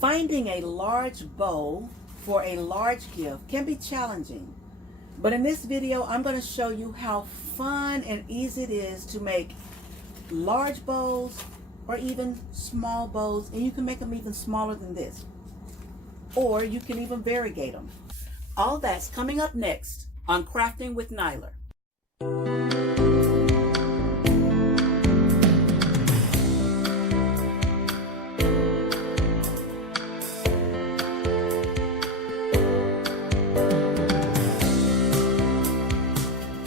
Finding a large bow for a large gift can be challenging, but in this video I'm going to show you how fun and easy it is to make large bows or even small bows, and you can make them even smaller than this, or you can even variegate them. All that's coming up next on Crafting with Nyler.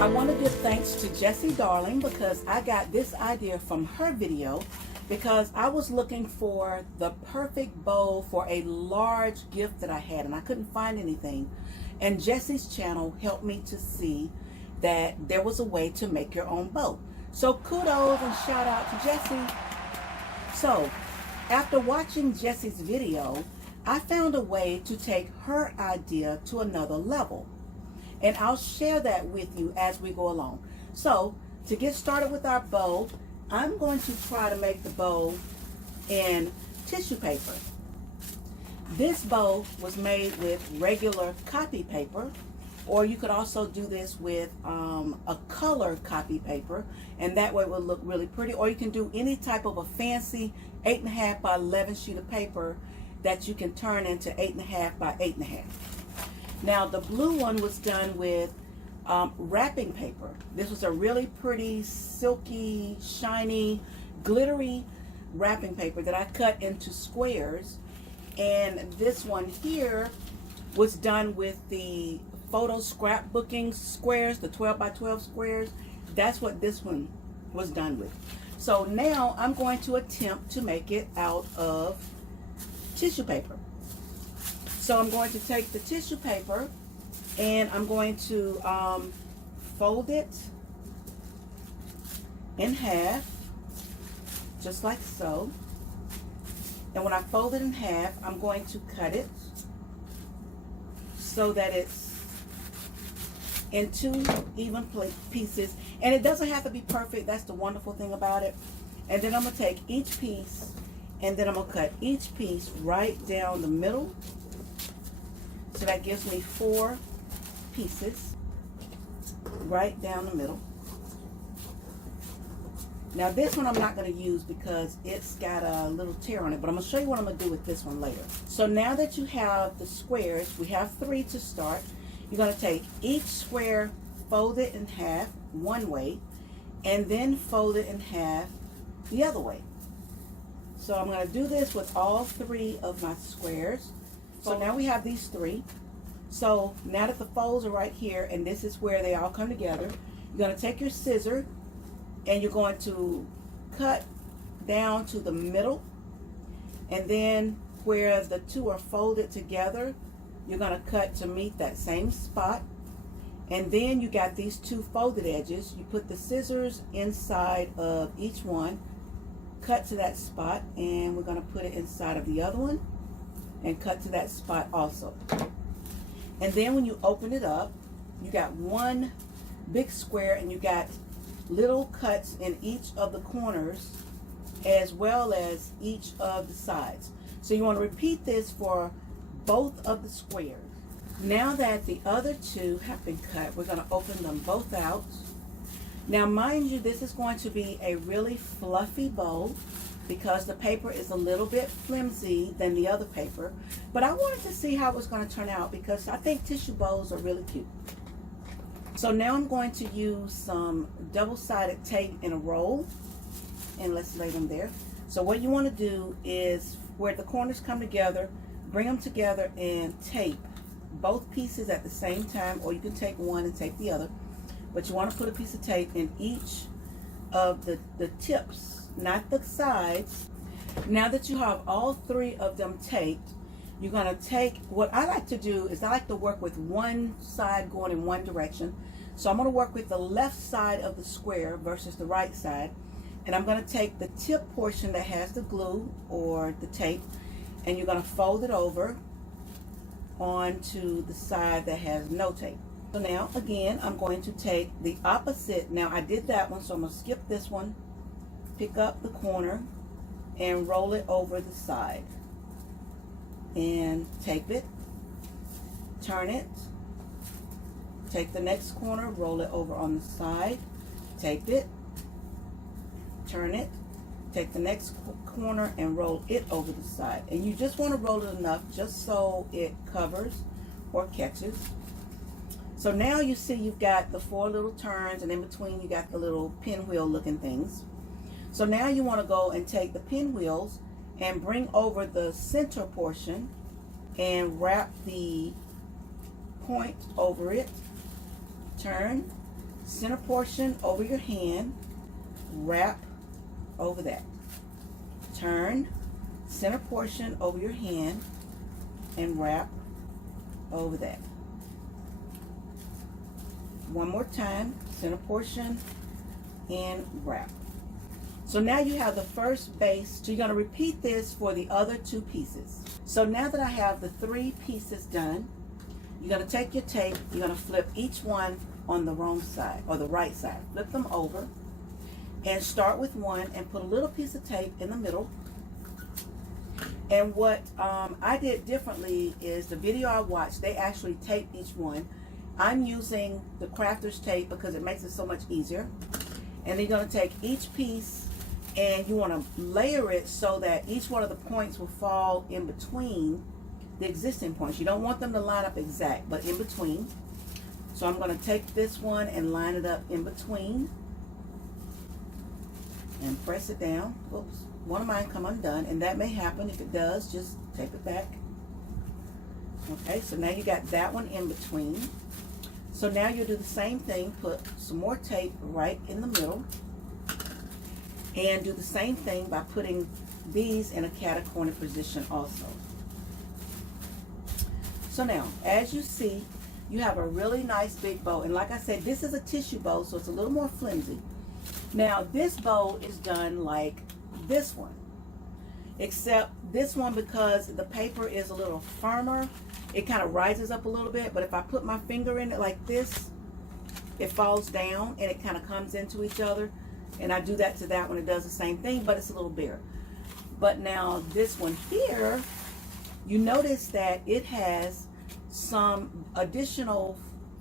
I want to give thanks to Jessie Darling because I got this idea from her video, because I was looking for the perfect bow for a large gift that I had and I couldn't find anything. And Jessie's channel helped me to see that there was a way to make your own bow. So kudos and shout out to Jessie. So after watching Jessie's video, I found a way to take her idea to another level. And I'll share that with you as we go along. So to get started with our bow, I'm going to try to make the bow in tissue paper. This bow was made with regular copy paper, or you could also do this with a color copy paper, and that way it will look really pretty. Or you can do any type of a fancy 8.5 by 11 sheet of paper that you can turn into 8.5 by 8.5. Now the blue one was done with wrapping paper. This was a really pretty, silky, shiny, glittery wrapping paper that I cut into squares. And this one here was done with the photo scrapbooking squares, the 12 by 12 squares. That's what this one was done with. So now I'm going to attempt to make it out of tissue paper. So I'm going to take the tissue paper and I'm going to fold it in half, just like so. And when I fold it in half, I'm going to cut it so that it's in two even pieces. And it doesn't have to be perfect. That's the wonderful thing about it. And then I'm going to take each piece and then I'm going to cut each piece right down the middle. So that gives me 4 pieces right down the middle. Now this one I'm not going to use because it's got a little tear on it, but I'm going to show you what I'm going to do with this one later. So now that you have the squares, we have 3 to start. You're going to take each square, fold it in half one way, and then fold it in half the other way. So I'm going to do this with all 3 of my squares. So now we have these 3. So now that the folds are right here, and this is where they all come together, you're going to take your scissor and you're going to cut down to the middle, and then where the 2 are folded together, you're going to cut to meet that same spot. And then you got these 2 folded edges. You put the scissors inside of each one, cut to that spot, and we're going to put it inside of the other one and cut to that spot also. And then when you open it up, you got one big square and you got little cuts in each of the corners as well as each of the sides. So you want to repeat this for both of the squares. Now that the other 2 have been cut, we're going to open them both out. Now mind you, this is going to be a really fluffy bow because the paper is a little bit flimsy than the other paper, but I wanted to see how it was going to turn out because I think tissue bows are really cute. So now I'm going to use some double-sided tape in a roll, and let's lay them there. So what you want to do is where the corners come together, bring them together and tape both pieces at the same time, or you can take one and take the other, but you want to put a piece of tape in each of the tips, not the sides. Now that you have all 3 of them taped, you're going to take, what I like to do is I like to work with one side going in one direction. So I'm going to work with the left side of the square versus the right side, and I'm going to take the tip portion that has the glue or the tape, and you're going to fold it over onto the side that has no tape. So now again I'm going to take the opposite. Now I did that one, so I'm going to skip this one, pick up the corner and roll it over the side. and tape it, turn it, take the next corner, roll it over on the side, tape it, turn it, take the next corner and roll it over the side. And you just want to roll it enough just so it covers or catches. So now you see you've got the 4 little turns, and in between you got the little pinwheel looking things. So now you want to go and take the pinwheels and bring over the center portion and wrap the point over it. Turn, center portion over your hand, wrap over that. Turn, center portion over your hand, and wrap over that. One more time, center portion and wrap. So now you have the first base. So you're going to repeat this for the other 2 pieces. So now that I have the 3 pieces done, you're going to take your tape, you're going to flip each one on the wrong side or the right side. Flip them over and start with one and put a little piece of tape in the middle. And what I did differently is the video I watched, they actually taped each one. I'm using the crafter's tape because it makes it so much easier. And then you're going to take each piece and you want to layer it so that each one of the points will fall in between the existing points. You don't want them to line up exact, but in between. So I'm going to take this one and line it up in between and press it down. Oops, one of mine come undone, and that may happen. If it does, just tape it back. Okay, so now you got that one in between. So now you'll do the same thing, put some more tape right in the middle, and do the same thing by putting these in a cat-a-corner position also. So now, as you see, you have a really nice big bow, and like I said, this is a tissue bow, so it's a little more flimsy. Now, this bow is done like this one, except this one, because the paper is a little firmer, it kind of rises up a little bit, but if I put my finger in it like this, it falls down and it kind of comes into each other. And I do that to that one, it does the same thing, but it's a little bigger. But now this one here, you notice that it has some additional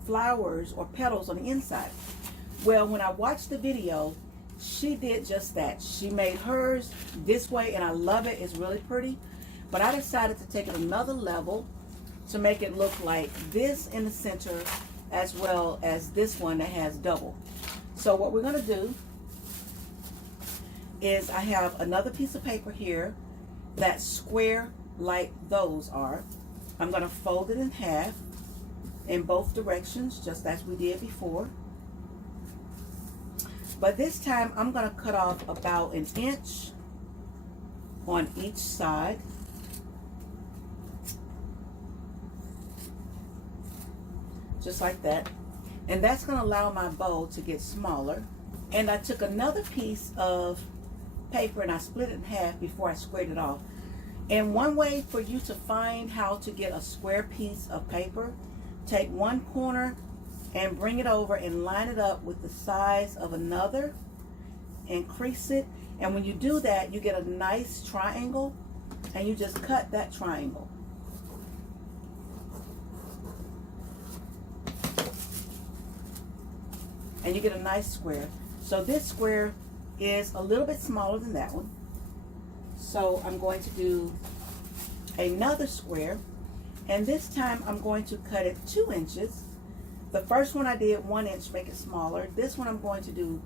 flowers or petals on the inside. Well, when I watched the video, she did just that. She made hers this way, and I love it. It's really pretty. But I decided to take it another level to make it look like this in the center, as well as this one that has double. So what we're going to do is, I have another piece of paper here that's square like those are. I'm going to fold it in half in both directions, just as we did before. But this time I'm going to cut off about 1 inch on each side. Just like that. And that's going to allow my bow to get smaller. And I took another piece of paper and I split it in half before I squared it off. And one way for you to find how to get a square piece of paper, take one corner and bring it over and line it up with the size of another and crease it. And when you do that, you get a nice triangle, and you just cut that triangle. And you get a nice square. So this square is a little bit smaller than that one. So I'm going to do another square, and this time I'm going to cut it 2 inches. The first one I did 1 inch, make it smaller. This one I'm going to do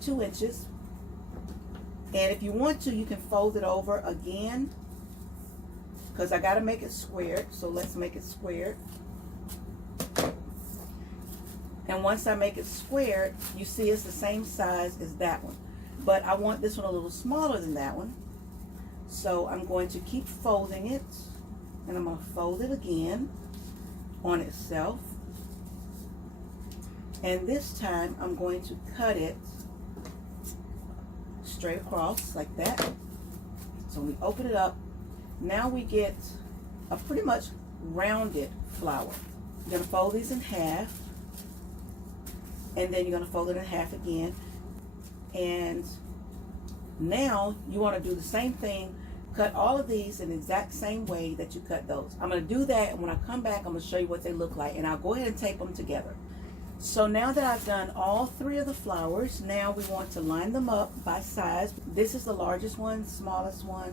2 inches. And if you want to, you can fold it over again, because I got to make it squared. So let's make it squared. And once I make it squared, you see it's the same size as that one. But I want this one a little smaller than that one. So I'm going to keep folding it, and I'm going to fold it again on itself. And this time I'm going to cut it straight across like that. So we open it up. Now we get a pretty much rounded flower. You're going to fold these in half, and then you're going to fold it in half again. And now you want to do the same thing cut all of these in the exact same way that you cut those. I'm going to do that, and when I come back, I'm going to show you what they look like, and I'll go ahead and tape them together. So now that I've done all 3 of the flowers, now we want to line them up by size. This is the largest one, smallest one,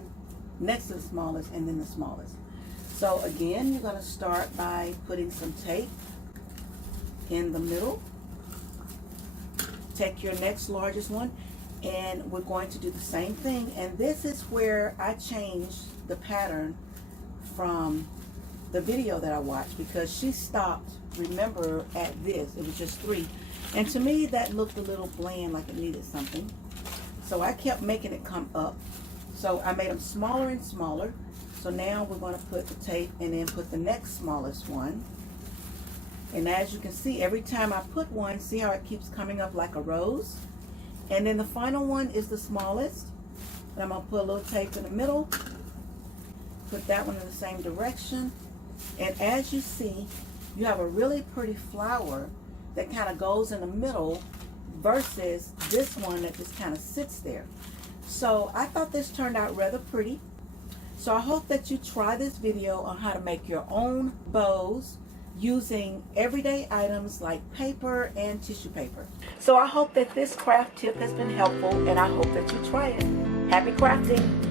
next to the smallest, and then the smallest. So again, you're going to start by putting some tape in the middle. Take your next largest one, and we're going to do the same thing. And this is where I changed the pattern from the video that I watched, because she stopped, remember, at this. It was just 3. And to me, that looked a little bland, like it needed something. So I kept making it come up. So I made them smaller and smaller. So now we're going to put the tape and then put the next smallest one. And as you can see, every time I put one, see how it keeps coming up like a rose? And then the final one is the smallest. And I'm going to put a little tape in the middle. Put that one in the same direction. And as you see, you have a really pretty flower that kind of goes in the middle versus this one that just kind of sits there. So I thought this turned out rather pretty. So I hope that you try this video on how to make your own bows using everyday items like paper and tissue paper. So I hope that this craft tip has been helpful, and I hope that you try it. Happy crafting!